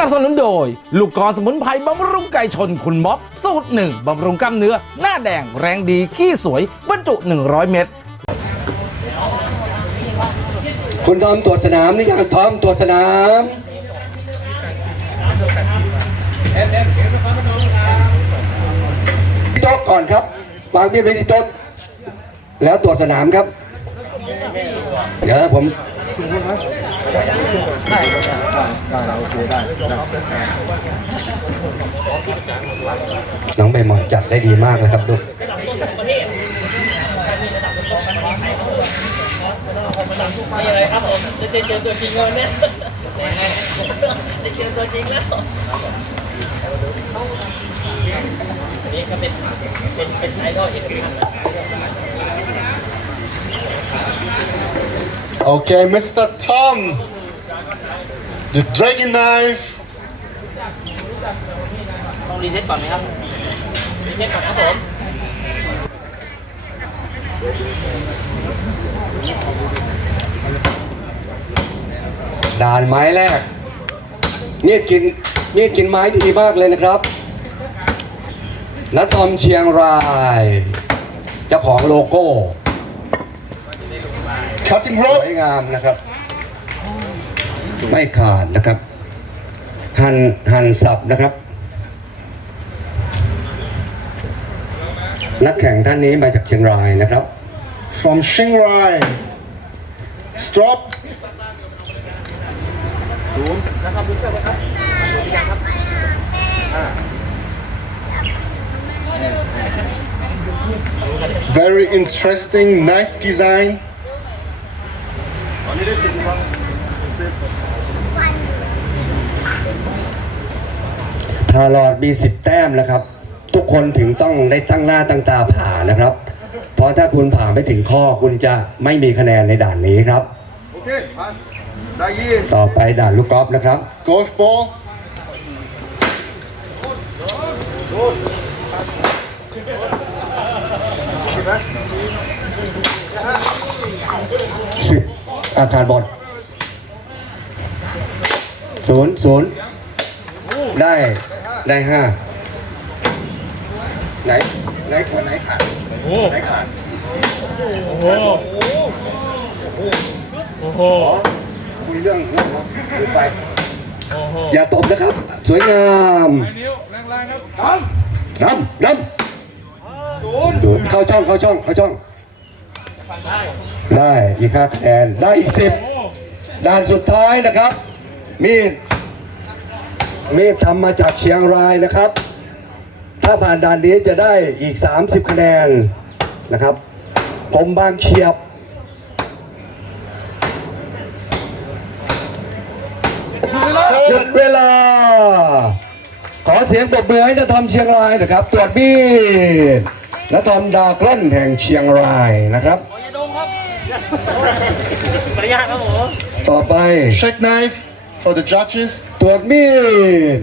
นับสนุนโดย ลูกกรสมุนไพรบำรุงไก่ชนคุณม็อบ สูตรหนึ่งบำรุงกล้ามเนื้อ หน้าแดงแรงดีขี้สวยบรรจุ 100 เม็ดคุณทอมตรวจสนามนี่ยังทอมตรวจสนามที่โต๊ะก่อนครับวางมีดไว้ที่โต๊ะแล้วตรวจสนามครับ เดี๋ยวผม น้องใบหมอนจัดได้ดีมากเลยครับลูกมีอะไรครับผมจะเจอตัวจริงแล้วเนี่ยจะเจอตัวจริงแล้วอันนี้ก็เป็นเป็นเป็นไอดอลอีกท่านนะ Okay, Mr. Tom. The dragon knife. ต้องรีเซ็ตก่อนไหมครับ รีเซ็ตก่อนครับผม ด่านไม้แรกมีดกินมีดกินไม้ดีมากเลยนะครับนัทอมเชียงราย เจ้าของโลโก้ Cutting ส rope. วยงามนะครับ ไม่ขาดนะครับ หันหันสับนะครับ นักแข่งท่านนี้มาจากเชียงรายนะครับ From Chiang Rai. Stop. นะครับรู้เชือกไหมครับยังครับ Very interesting knife design. ทารอดมีสิบแต้มนะครับ ทุกคนถึงต้องได้ตั้งหน้าตั้งตาผ่านะครับ เพราะถ้าคุณผ่าไม่ถึงข้อคุณจะไม่มีคะแนนในด่านนี้ครับ Okay, da aí. ต่อไปด่านลูกกอล์ฟนะครับ Golf ball. สิบ อาคารบอลศูนย์ศูนย์ได้ได้ห้าไหนไหนคนไหนขาดไหนขาดโอ้โหคุยเรื่องเรื่องคุยไปอย่าตบนะครับ สวยงามดำดำดูดเข้าช่องเข้าช่องเข้าช่อง ได้อีกห้าคะแนนได้อีกสิบด่านสุดท้ายนะครับ มีดมีดทำมาจากเชียงรายนะครับ ถ้าผ่านด่านนี้จะได้อีก 30 คะแนนนะครับคมบางเฉียบ หยุดเวลา ขอเสียงปรบมือให้นทอมเชียงรายนะครับ ตรวจมีดนทอมดากลอนแห่งเชียงรายนะครับ ขออย่าดงครับปริยาครับผม ต่อไป Check knife for the judges. ตรวจมีด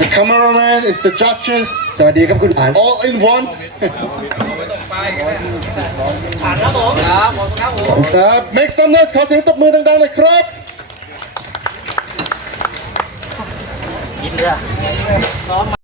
The cameraman is the judges. สวัสดีครับคุณอ่าน All in one. ผ่านครับผมครับขอบคุณครับผม ครับ Make some noise ขอเสียงตบมือดังๆหน่อยครับ ยินดีซ้อมมา